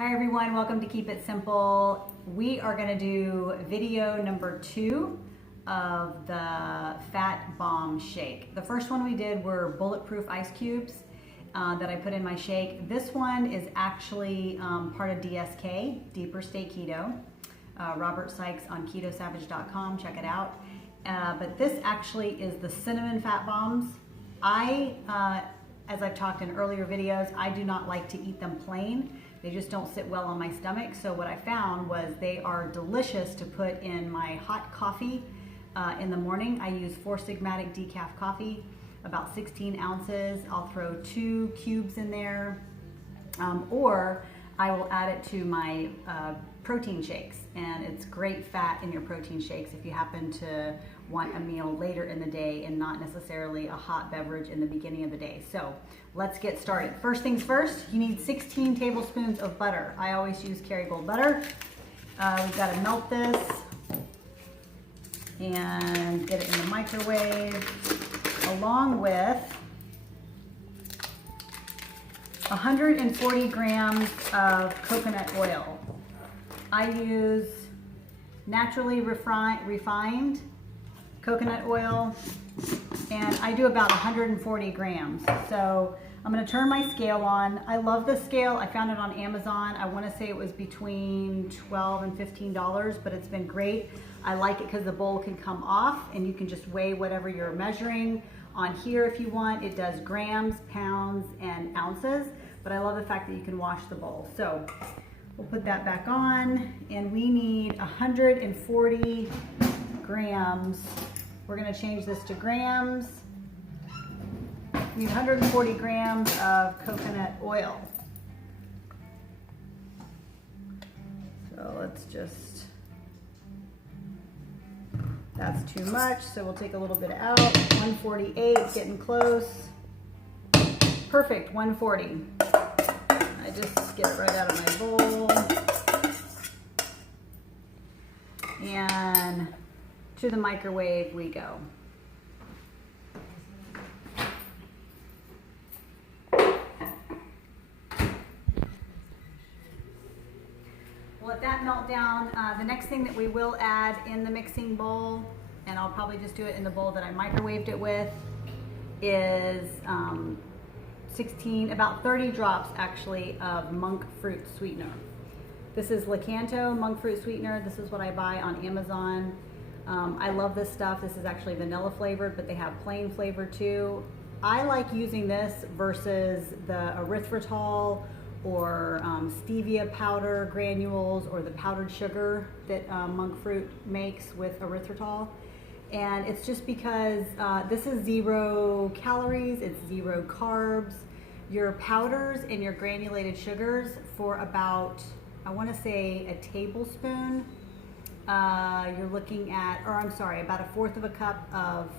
Hi everyone, welcome to Keep It Simple. We are going to do video number 2 of the Fat Bomb Shake. The first one we did were bulletproof ice cubes that I put in my shake. This one is actually part of DSK, Deeper State Keto. Robert Sykes on ketosavage.com, check it out. But this actually is the cinnamon fat bombs. As I've talked in earlier videos, I do not like to eat them plain. They just don't sit well on my stomach. So what I found was they are delicious to put in my hot coffee in the morning. I use 4 Sigmatic decaf coffee, about 16 ounces. I'll throw 2 cubes in there, or I will add it to my protein shakes, and it's great fat in your protein shakes if you happen to want a meal later in the day and not necessarily a hot beverage in the beginning of the day. So let's get started. First things first, you need 16 tablespoons of butter. I always use Kerrygold butter. We've got to melt this and get it in the microwave, along with 140 grams of coconut oil. I use naturally refined coconut oil, and I do about 140 grams. So I'm going to turn my scale on. I love this scale. I found it on Amazon. I want to say it was between $12 and $15, but it's been great. I like it because the bowl can come off and you can just weigh whatever you're measuring on here if you want. It does grams, pounds, and ounces, but I love the fact that you can wash the bowl. So we'll put that back on, and we need 140 grams. We're going to change this to grams. We need 140 grams of coconut oil. So let's just, that's too much, so we'll take a little bit out. 148, getting close. Perfect, 140. I just get it right out of my bowl. And to the microwave we go. Let that melt down. The next thing that we will add in the mixing bowl, and I'll probably just do it in the bowl that I microwaved it with, is about 30 drops actually of monk fruit sweetener. This is Lakanto monk fruit sweetener. This is what I buy on Amazon. I love this stuff. This is actually vanilla flavored, but they have plain flavor too. I like using this versus the erythritol or stevia powder granules or the powdered sugar that monk fruit makes with erythritol. And it's just because this is 0 calories, it's 0 carbs. Your powders and your granulated sugars, for about, I want to say a tablespoon, you're looking at, or I'm sorry, about 1/4 of a cup of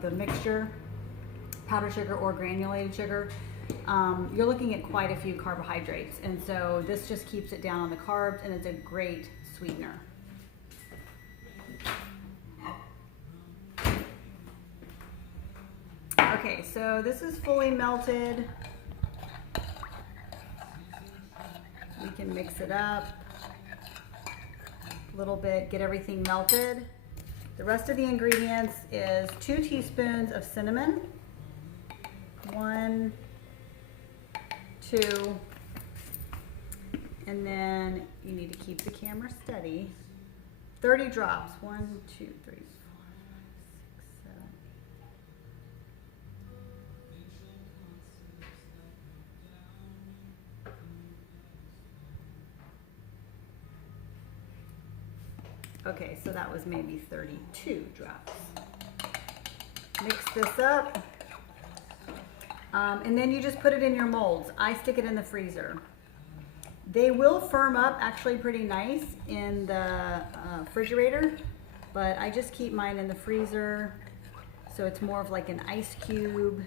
the mixture, powdered sugar or granulated sugar, you're looking at quite a few carbohydrates. And so this just keeps it down on the carbs, and it's a great sweetener. Okay, so this is fully melted. We can mix it up a little bit, get everything melted. The rest of the ingredients is 2 teaspoons of cinnamon, 1, 2, and then you need to keep the camera steady. 30 drops, 1, 2, 3, 4, 5, 6, 7. Okay, so that was maybe 32 drops. Mix this up, and then you just put it in your molds. I stick it in the freezer. They will firm up actually pretty nice in the refrigerator, but I just keep mine in the freezer, so it's more of like an ice cube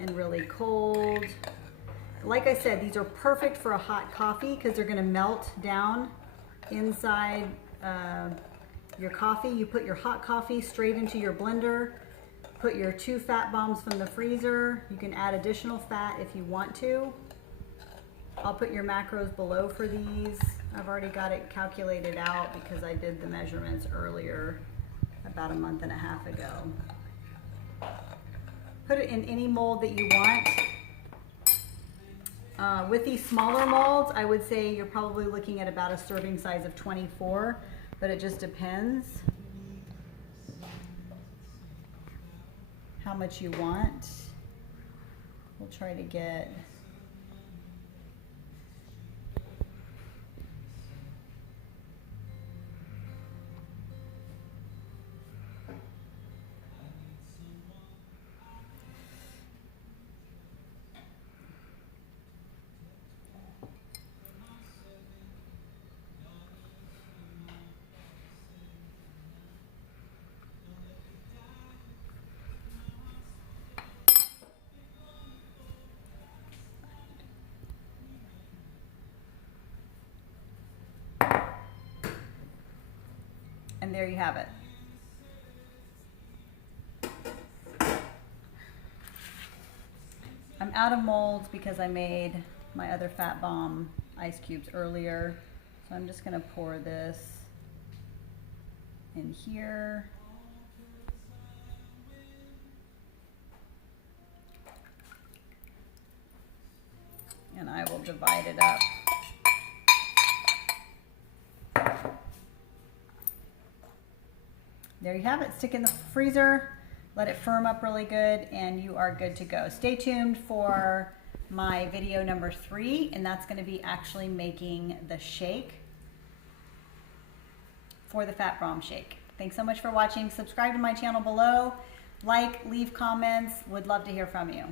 and really cold. Like I said, these are perfect for a hot coffee because they're going to melt down inside your coffee. You put your hot coffee straight into your blender, put your 2 fat bombs from the freezer. You can add additional fat if you want to. I'll put your macros below for these. I've already got it calculated out because I did the measurements earlier, about a month and a half ago. Put it in any mold that you want. With these smaller molds, I would say you're probably looking at about a serving size of 24, but it just depends how much you want. We'll try to get and there you have it. I'm out of molds because I made my other Fat Bomb ice cubes earlier. So I'm just gonna pour this in here. And I will divide it up. There you have it. Stick in the freezer, let it firm up really good, and you are good to go. Stay tuned for my video number 3, and that's going to be actually making the shake for the Fat Bomb shake. Thanks so much for watching. Subscribe to my channel below. Like, leave comments. Would love to hear from you.